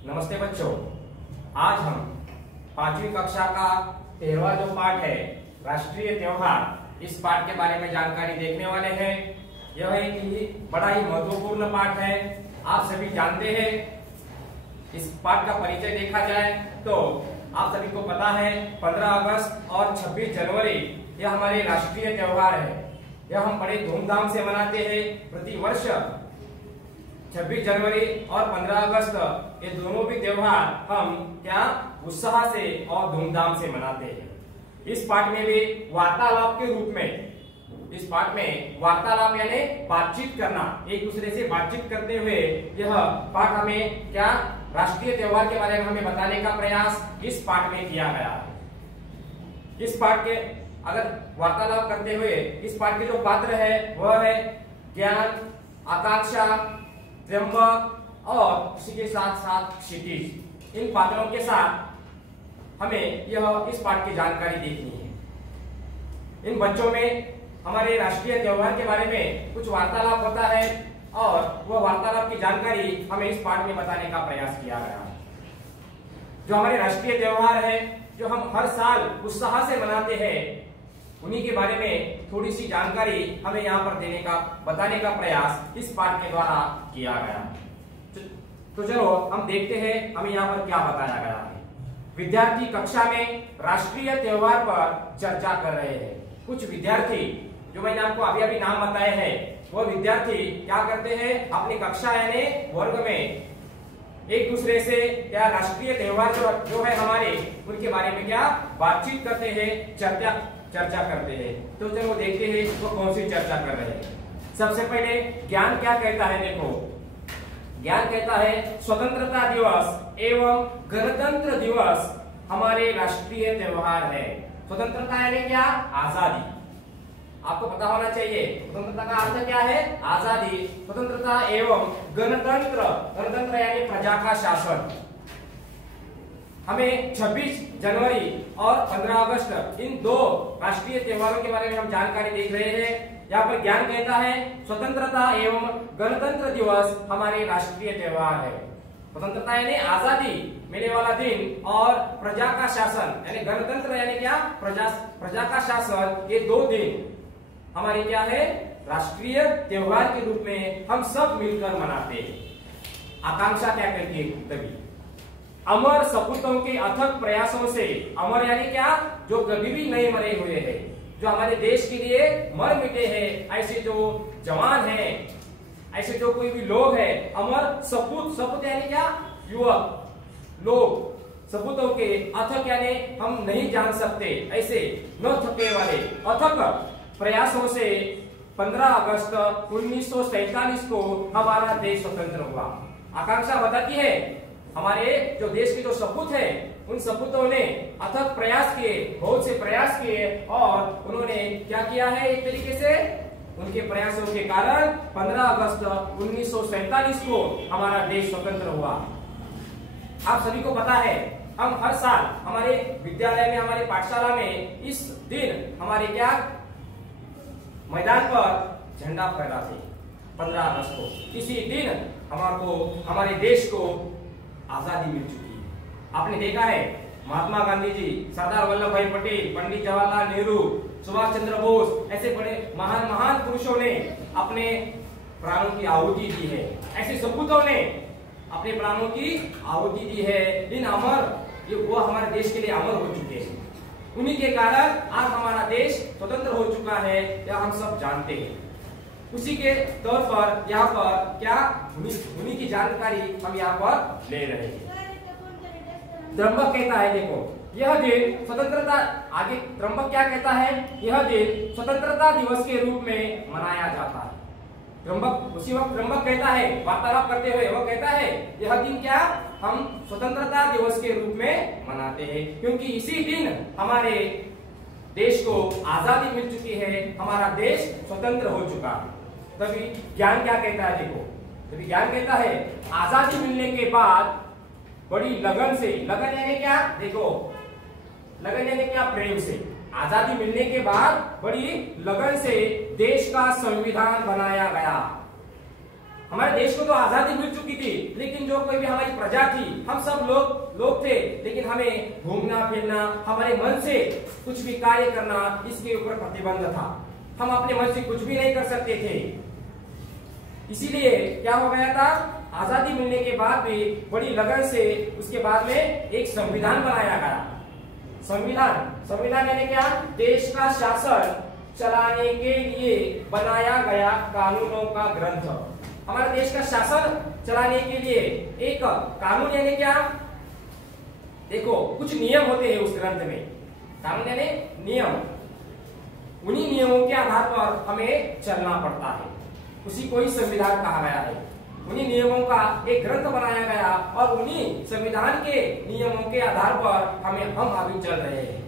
नमस्ते बच्चों, आज हम 5वीं कक्षा का 13वां जो पाठ है राष्ट्रीय त्योहार, इस पाठ के बारे में जानकारी देखने वाले हैं। यह एक बड़ा ही महत्वपूर्ण पाठ है। आप सभी जानते हैं, इस पाठ का परिचय देखा जाए तो आप सभी को पता है 15 अगस्त और 26 जनवरी यह हमारे राष्ट्रीय त्योहार है। यह हम बड़े धूमधाम से मनाते हैं। प्रति वर्ष 26 जनवरी और 15 अगस्त ये दोनों भी त्योहार हम क्या उत्साह से और धूमधाम से मनाते हैं। इस पाठ में भी वार्तालाप के रूप में, इस पाठ में वार्तालाप यानी बातचीत करना, एक दूसरे से बातचीत करते हुए यह पाठ हमें क्या राष्ट्रीय त्योहार के बारे में हमें बताने का प्रयास इस पाठ में किया गया है। इस पाठ के अगर वार्तालाप करते हुए इस पाठ के जो पात्र है वह है ज्ञान, आकांक्षा, त्र्यंबक और इसी के साथ साथ क्षितिज। इन पात्रों के साथ हमें यह इस पाठ की जानकारी देखनी है। इन बच्चों में हमारे राष्ट्रीय त्योहार के बारे में कुछ वार्तालाप होता है और वह वार्तालाप की जानकारी हमें इस पाठ में बताने का प्रयास किया गया है। जो हमारे राष्ट्रीय त्योहार है, जो हम हर साल उत्साह से मनाते हैं, उन्हीं के बारे में थोड़ी सी जानकारी हमें यहाँ पर बताने का प्रयास इस पाठ के द्वारा किया गया। तो चलो हम देखते हैं हमें यहाँ पर क्या बताया गया है। विद्यार्थी कक्षा में राष्ट्रीय त्योहार पर चर्चा कर रहे हैं। कुछ विद्यार्थी, जो मैंने आपको अभी अभी नाम बताए हैं, वो विद्यार्थी क्या करते हैं, अपनी कक्षा यानी वर्ग में एक दूसरे से क्या राष्ट्रीय त्योहार जो है हमारे, उनके बारे में क्या बातचीत करते हैं, चर्चा करते हैं। तो चलो देखते हैं वो कौन सी चर्चा कर रहे हैं। सबसे पहले ज्ञान क्या कहता है, देखो ज्ञान कहता है स्वतंत्रता दिवस एवं गणतंत्र दिवस हमारे राष्ट्रीय त्योहार है। स्वतंत्रता यानी क्या, आजादी। आपको पता होना चाहिए स्वतंत्रता का अर्थ क्या है, आजादी। स्वतंत्रता एवं गणतंत्र, गणतंत्र यानी प्रजा का शासन। हमें 26 जनवरी और 15 अगस्त इन दो राष्ट्रीय त्योहारों के बारे में हम जानकारी देख रहे हैं। यहाँ पर ज्ञान कहता है स्वतंत्रता एवं गणतंत्र दिवस हमारे राष्ट्रीय त्योहार है। स्वतंत्रता यानी आजादी मिलने वाला दिन और प्रजा का शासन यानी गणतंत्र यानी क्या, प्रजा का शासन, ये दो दिन हमारे क्या है राष्ट्रीय त्योहार के रूप में हम सब मिलकर मनाते हैं। आकांक्षा क्या कहती है, तभी अमर सपूतों के अथक प्रयासों से, अमर यानी क्या, जो कभी भी नहीं मरे हुए हैं, जो हमारे देश के लिए मर मिटे हैं, ऐसे जो जवान हैं, ऐसे जो कोई भी लोग हैं, अमर सपूत, सपूत यानी क्या, युवक लोग, सपूतों के अथक यानी हम नहीं जान सकते, ऐसे न थके वाले अथक प्रयासों से 15 अगस्त 1947 को हमारा देश स्वतंत्र हुआ। आकांक्षा बताती है हमारे जो देश के जो सपूत है, उन सपूतों ने अथक प्रयास किए, बहुत से प्रयास किए और उन्होंने क्या किया है, एक तरीके से उनके प्रयासों के कारण 15 अगस्त 1947 को हमारा देश स्वतंत्र हुआ। आप सभी को पता है हम हर साल हमारे विद्यालय में, हमारे पाठशाला में इस दिन हमारे क्या मैदान पर झंडा फहराते 15 अगस्त को। इसी दिन हमारे देश को आजादी मिल चुकी है। आपने देखा है महात्मा गांधी जी, सरदार वल्लभ भाई पटेल, पंडित जवाहरलाल नेहरू, सुभाष चंद्र बोस, ऐसे बड़े महान पुरुषों ने अपने प्राणों की आहुति दी है। ऐसे सपूतों ने अपने प्राणों की आहुति दी है। इन वो हमारे देश के लिए अमर हो चुके हैं। उन्हीं के कारण आज हमारा देश स्वतंत्र हो चुका है, यह हम सब जानते हैं। उसी के तौर पर यहाँ पर क्या उन्हीं की जानकारी हम यहाँ पर ले रहे हैं। त्र्यंबक कहता है, देखो यह दिन स्वतंत्रता, आगे त्र्यंबक क्या कहता है, यह दिन स्वतंत्रता दिवस के रूप में मनाया जाता है। त्र्यंबक उसी वक्त त्र्यंबक कहता है, वार्तालाप करते हुए वो कहता है यह दिन क्या हम स्वतंत्रता दिवस के रूप में मनाते हैं, क्योंकि इसी दिन हमारे देश को आजादी मिल चुकी है, हमारा देश स्वतंत्र हो चुका है। तभी ज्ञान क्या कहता है, देखो तभी ज्ञान कहता है आजादी मिलने के बाद बड़ी लगन से, लगन यानी क्या, देखो लगन यानी क्या, प्रेम से, आजादी मिलने के बाद बड़ी लगन से देश का संविधान बनाया गया। हमारे देश को तो आजादी मिल चुकी थी, लेकिन जो कोई भी हमारी प्रजा थी, हम सब लोग थे, लेकिन हमें घूमना फिरना, हमारे मन से कुछ भी कार्य करना, इसके ऊपर प्रतिबंध था। हम अपने मन से कुछ भी नहीं कर सकते थे। इसीलिए क्या हो गया था, आजादी मिलने के बाद भी बड़ी लगन से उसके बाद में एक संविधान बनाया गया। संविधान यानी क्या, देश का शासन चलाने के लिए बनाया गया कानूनों का ग्रंथ। हमारे देश का शासन चलाने के लिए एक कानून यानी क्या, देखो कुछ नियम होते हैं उस ग्रंथ में। कानून यानी नियम, उन्हीं नियमों के आधार पर हमें चलना पड़ता है, उसी को ही संविधान कहा गया है। उन्हीं नियमों का एक ग्रंथ बनाया गया और उन्हीं संविधान के नियमों के आधार पर हम आगे चल रहे हैं।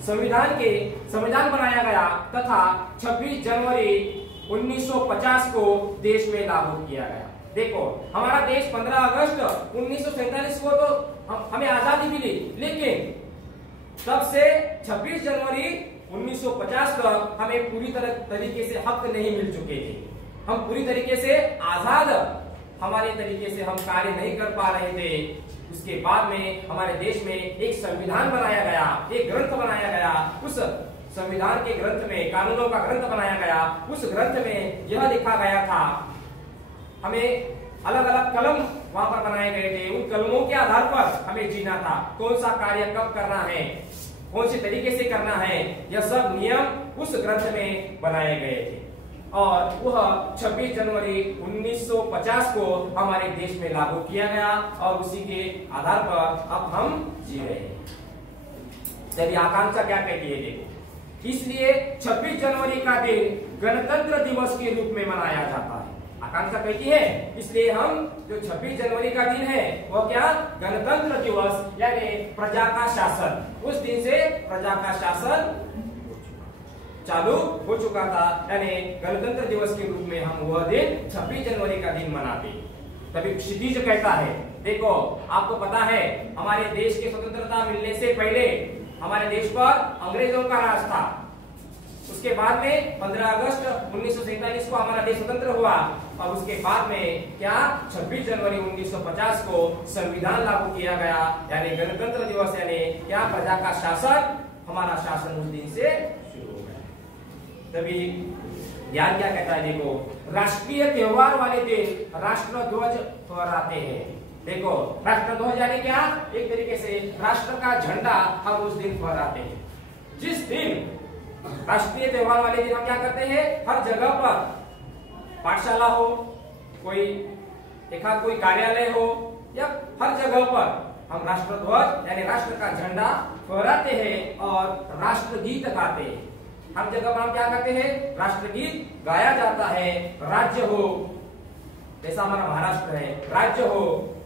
संविधान बनाया गया तथा 26 जनवरी 1950 को देश में लागू किया गया। देखो हमारा देश 15 अगस्त 1947 को तो हमें आजादी मिली, लेकिन तब से 26 जनवरी 1950 तक हमें पूरी तरीके से हक नहीं मिल चुके थे। हम पूरी तरीके से आजाद हमारे तरीके से हम कार्य नहीं कर पा रहे थे। उसके बाद में हमारे देश में एक संविधान बनाया गया, एक ग्रंथ बनाया गया। उस संविधान के ग्रंथ में, कानूनों का ग्रंथ बनाया गया। उस ग्रंथ में यह लिखा गया था, हमें अलग अलग कलम वहां पर बनाए गए थे। उन कलमों के आधार पर हमें जीना था, कौन सा कार्य कब करना है, कौन से तरीके से करना है, यह सब नियम उस ग्रंथ में बनाए गए थे। और वह 26 जनवरी 1950 को हमारे देश में लागू किया गया और उसी के आधार पर अब हम जी रहे हैं। चलिए आकांक्षा क्या कहती है देखो, इसलिए 26 जनवरी का दिन गणतंत्र दिवस के रूप में मनाया जाता है। आकांक्षा कहती है इसलिए हम जो 26 जनवरी का दिन है वह क्या, गणतंत्र दिवस यानी प्रजा का शासन, उस दिन से प्रजा का शासन चालू हो चुका था, यानी गणतंत्र दिवस के रूप में हम वह दिन 26 जनवरी का दिन मनाते। तभी क्षितिज कहता है, देखो आपको पता है हमारे देश की स्वतंत्रता मिलने से पहले हमारे देश पर अंग्रेजों का राज था। उसके बाद में 15 अगस्त 1947 को हमारा देश स्वतंत्र हुआ और उसके बाद में क्या 26 जनवरी 1950 को संविधान लागू किया गया, यानी गणतंत्र दिवस यानी क्या, प्रजा का शासन, हमारा शासन उस दिन से शुरू हो गया। तभी ज्ञान क्या कहता है देखो, राष्ट्रीय त्योहार वाले दिन राष्ट्रध्वज फहराते हैं। देखो राष्ट्रध्वज यानी क्या, एक तरीके से राष्ट्र का झंडा हम उस दिन फहराते हैं। जिस दिन राष्ट्रीय त्योहार वाले दिन हम क्या करते हैं, हर जगह पर, पाठशाला हो, कोई कार्यालय हो या हर जगह पर हम राष्ट्रध्वज यानी राष्ट्र का झंडा फहराते हैं और राष्ट्रगीत गाते हैं। हर जगह पर हम क्या करते हैं, राष्ट्रगीत गाया जाता है। राज्य हो, जैसा हमारा महाराष्ट्र है, राज्य हो,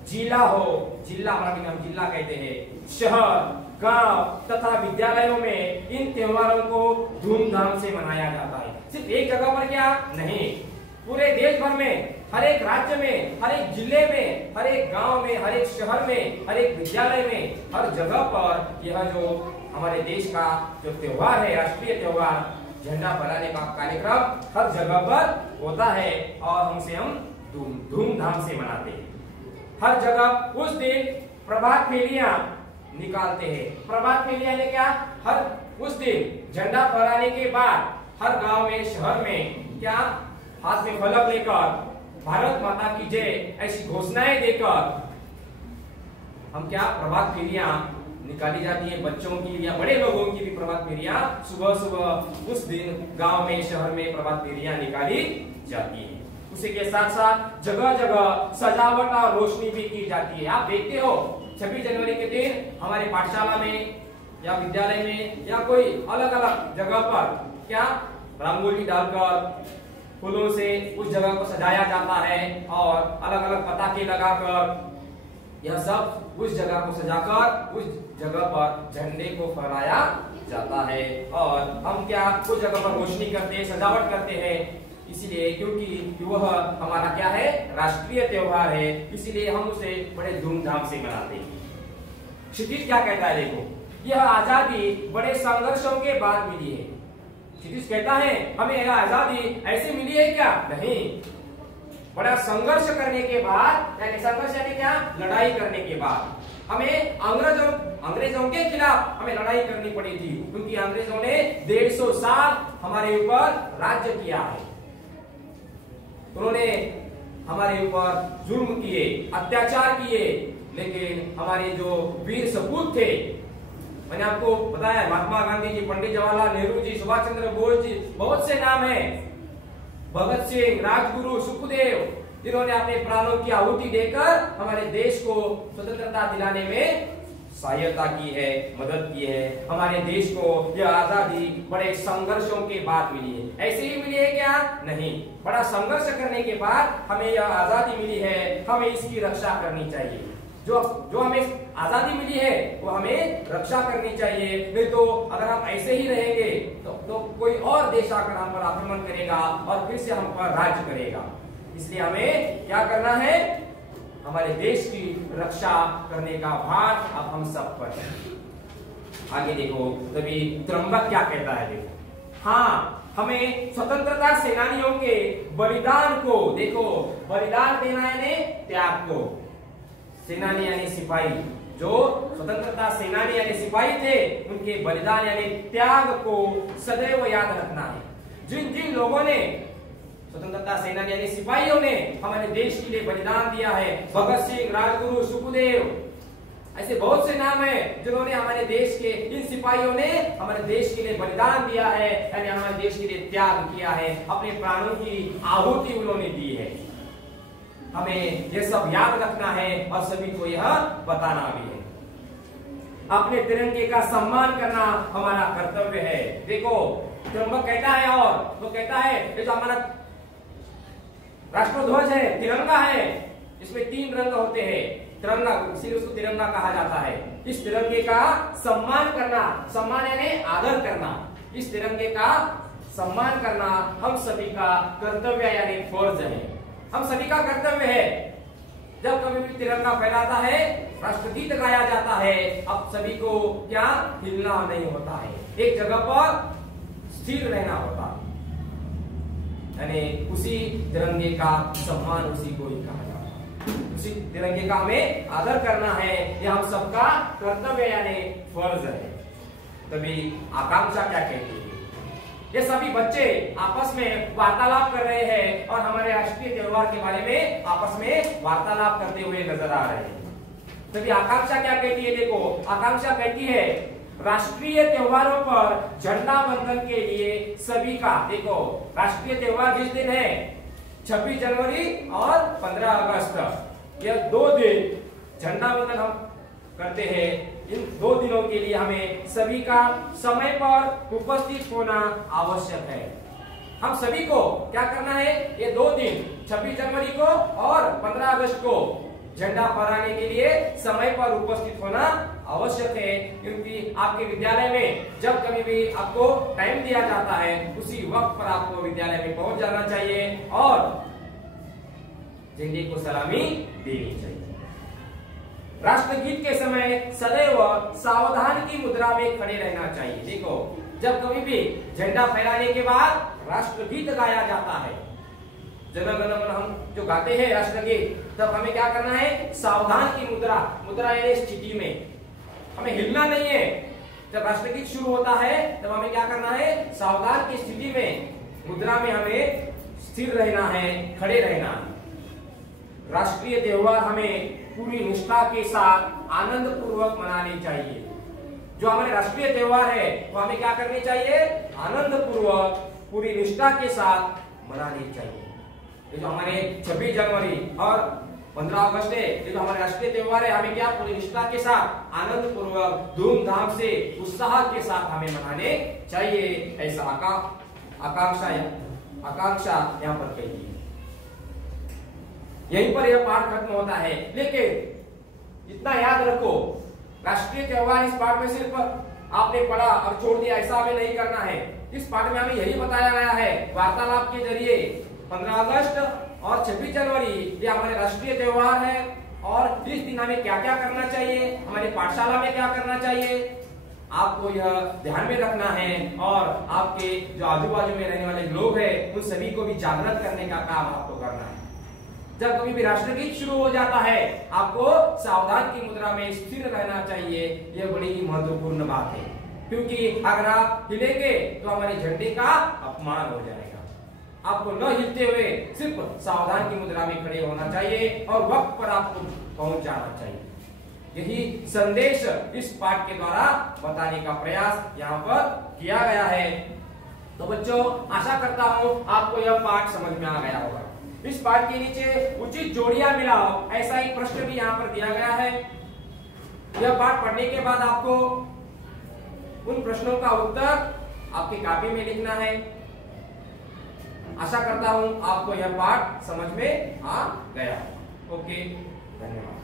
जिला हो, जिला हमारा हम जिला कहते हैं, शहर, गांव तथा विद्यालयों में इन त्योहारों को धूमधाम से मनाया जाता है। सिर्फ एक जगह पर क्या नहीं, पूरे देश भर में, हर एक राज्य में, हर एक जिले में, हर एक गांव में, हर एक शहर में, हर एक विद्यालय में, हर जगह पर यह जो हमारे देश का जो त्योहार है, राष्ट्रीय त्योहार, झंडा फहराने का कार्यक्रम हर जगह पर होता है और हमसे हम धूमधाम से मनाते हैं। हर जगह उस दिन प्रभात फेरियां निकालते हैं। प्रभात फेरी यानी क्या, हर उस दिन झंडा फहराने के बाद हर गांव में, शहर में क्या, हाथ में फलक लेकर भारत माता की जय ऐसी घोषणाएं देकर हम क्या, प्रभात फेरियां निकाली जाती है। बच्चों की या बड़े लोगों की भी प्रभात फेरियां सुबह सुबह उस दिन गांव में, शहर में प्रभात फेरियां निकाली जाती है। उसी के साथ साथ जगह जगह सजावट और रोशनी भी की जाती है। आप देखते हो 26 जनवरी के दिन हमारे पाठशाला में या विद्यालय में या कोई अलग अलग जगह पर क्या, रंगोली डालकर फूलों से उस जगह को सजाया जाता है और अलग अलग पताके लगाकर यह सब उस जगह को सजाकर उस जगह पर झंडे को फहराया जाता है। और हम क्या, उस जगह पर रोशनी करते हैं, सजावट करते हैं, इसीलिए क्योंकि वह हमारा क्या है, राष्ट्रीय त्योहार है, इसीलिए हम उसे बड़े धूमधाम से मनाते हैं। क्षितिज क्या कहता है देखो, यह आजादी बड़े संघर्षों के बाद मिली है। क्षितिज कहता है हमें यह आजादी ऐसे मिली है क्या, नहीं, बड़ा संघर्ष करने के बाद, यानी संघर्ष यानी क्या, लड़ाई करने के बाद हमें अंग्रेजों के खिलाफ हमें लड़ाई करनी पड़ी थी, क्योंकि अंग्रेजों ने 150 साल हमारे ऊपर राज्य किया है। उन्होंने हमारे ऊपर जुल्म किए, अत्याचार किए, लेकिन हमारे जो वीर सपूत थे, मैंने आपको बताया महात्मा गांधी जी, पंडित जवाहरलाल नेहरू जी, सुभाष चंद्र बोस जी, बहुत से नाम हैं, भगत सिंह, राजगुरु, सुखदेव, जिन्होंने अपने प्राणों की आहुति देकर हमारे देश को स्वतंत्रता दिलाने में सहायता की है, मदद की है। हमारे देश को यह आजादी बड़े संघर्षों के बाद मिली है। ऐसे ही मिली है क्या? नहीं, बड़ा संघर्ष करने के बाद हमें यह आजादी मिली है। हमें इसकी रक्षा करनी चाहिए। जो हमें आजादी मिली है वो हमें रक्षा करनी चाहिए। नहीं तो अगर हम ऐसे ही रहेंगे तो कोई और देश आकर हम पर आक्रमण करेगा और फिर से हम पर राज्य करेगा। इसलिए हमें क्या करना है? हमारे देश की रक्षा करने का भार अब हम सब पर है। आगे देखो, तभी त्र्यंबक क्या कहता है, देखो, हाँ, हमें स्वतंत्रता सेनानियों के बलिदान को, देखो, बलिदान देना है त्याग को। सेनानी यानी सिपाही, जो स्वतंत्रता सेनानी यानी सिपाही थे, उनके बलिदान यानी त्याग को सदैव याद रखना है। जिन जिन लोगों ने, स्वतंत्रता सेनानी यानी सिपाहियों ने हमारे देश के लिए बलिदान दिया है, भगत सिंह, राजगुरु, सुखदेव, ऐसे बहुत से नाम हैं जिन्होंने हमारे देश के, इन सिपाहियों ने हमारे देश के लिए बलिदान दिया है, यानी हमारे देश के लिए त्याग किया है, अपने प्राणों की आहुति उन्होंने दी है। हमें यह सब याद रखना है और सभी को यह बताना भी है। अपने तिरंगे का सम्मान करना हमारा कर्तव्य है। देखो, त्र्यंबक कहता है, और वो कहता है ये जो हमारा राष्ट्रध्वज है, तिरंगा है, इसमें 3 रंग होते हैं। तिरंगा, इसीलिए उसको तिरंगा कहा जाता है। इस तिरंगे का सम्मान करना, सम्मान यानी आदर करना, इस तिरंगे का सम्मान करना हम सभी का कर्तव्य यानी फर्ज है, हम सभी का कर्तव्य है। जब कभी भी तिरंगा फहराता है, राष्ट्रगीत गाया जाता है, अब सभी को क्या, हिलना नहीं होता है, एक जगह पर स्थिर रहना होता है, यानी उसी तिरंगे का सम्मान उसी को ही कहा जाता है। उसी तिरंगे का हमें आदर करना है, यह हम सबका कर्तव्य यानी फर्ज है। तभी आकांक्षा क्या कहती है? ये सभी बच्चे आपस में वार्तालाप कर रहे हैं और हमारे राष्ट्रीय त्योहार के बारे में आपस में वार्तालाप करते हुए नजर आ रहे हैं। तभी आकांक्षा क्या कहती है? देखो, आकांक्षा कहती है राष्ट्रीय त्योहारों पर झंडा वंदन के लिए सभी का, देखो, राष्ट्रीय त्योहार जिस दिन है 26 जनवरी और 15 अगस्त, यह 2 दिन झंडा वंदन हम करते हैं। इन 2 दिनों के लिए हमें सभी का समय पर उपस्थित होना आवश्यक है। हम सभी को क्या करना है? ये 2 दिन 26 जनवरी को और 15 अगस्त को झंडा फहराने के लिए समय पर उपस्थित होना आवश्यक है, क्योंकि आपके विद्यालय में जब कभी भी आपको टाइम दिया जाता है, उसी वक्त पर आपको विद्यालय में पहुंच जाना चाहिए और झंडे को सलामी देनी चाहिए। राष्ट्रगीत के समय सदैव सावधान की मुद्रा में खड़े रहना चाहिए। देखो, जब कभी भी झंडा फहराने के बाद राष्ट्रगीत गाया जाता है, जन गण मन हम जो गाते हैं राष्ट्रगीत, तब हमें क्या करना है? सावधान की मुद्रा यानी स्थिति में हमें हिलना नहीं है। जब राष्ट्रगीत शुरू होता है तब हमें क्या करना है? सावधान की स्थिति में, मुद्रा में हमें स्थिर रहना है, खड़े रहना है। राष्ट्रीय त्योहार हमें पूरी निष्ठा के साथ आनंद पूर्वक मनाने चाहिए। जो हमारे राष्ट्रीय त्योहार है वो हमें क्या करने चाहिए? आनंद पूर्वक पूरी निष्ठा के साथ मनाने चाहिए। ये जो हमारे 26 जनवरी और 15 अगस्त है, ये जो हमारे राष्ट्रीय त्योहार है, हमें क्या पूरी निष्ठा के साथ आनंद पूर्वक धूमधाम से उत्साह के साथ हमें मनाने चाहिए। ऐसा आकांक्षा यहाँ पर कहती है। यहीं पर यह पाठ खत्म होता है, लेकिन इतना याद रखो, राष्ट्रीय त्योहार इस पाठ में सिर्फ आपने पढ़ा और छोड़ दिया ऐसा हमें नहीं करना है। इस पाठ में हमें यही बताया गया है वार्तालाप के जरिए 15 अगस्त और 26 जनवरी ये हमारे राष्ट्रीय त्योहार है और इस दिन हमें क्या क्या करना चाहिए, हमारे पाठशाला में क्या करना चाहिए, आपको यह ध्यान में रखना है और आपके जो आजू बाजू में रहने वाले लोग हैं उन सभी को भी जागृत करने का काम आपको करना है। जब कभी भी राष्ट्रगीत शुरू हो जाता है आपको सावधान की मुद्रा में स्थिर रहना चाहिए। यह बड़ी ही महत्वपूर्ण बात है, क्योंकि अगर आप हिलेंगे तो हमारे झंडे का अपमान हो जाएगा। आपको न हिलते हुए सिर्फ सावधान की मुद्रा में खड़े होना चाहिए और वक्त पर आपको पहुंच जाना चाहिए। यही संदेश इस पाठ के द्वारा बताने का प्रयास यहाँ पर किया गया है। तो बच्चों, आशा करता हूँ आपको यह पाठ समझ में आ गया होगा। इस पाठ के नीचे उचित जोड़ियां मिलाओ, ऐसा एक प्रश्न भी यहाँ पर दिया गया है। यह पाठ पढ़ने के बाद आपको उन प्रश्नों का उत्तर आपकी कॉपी में लिखना है। आशा करता हूं आपको यह पाठ समझ में आ गया। ओके, धन्यवाद।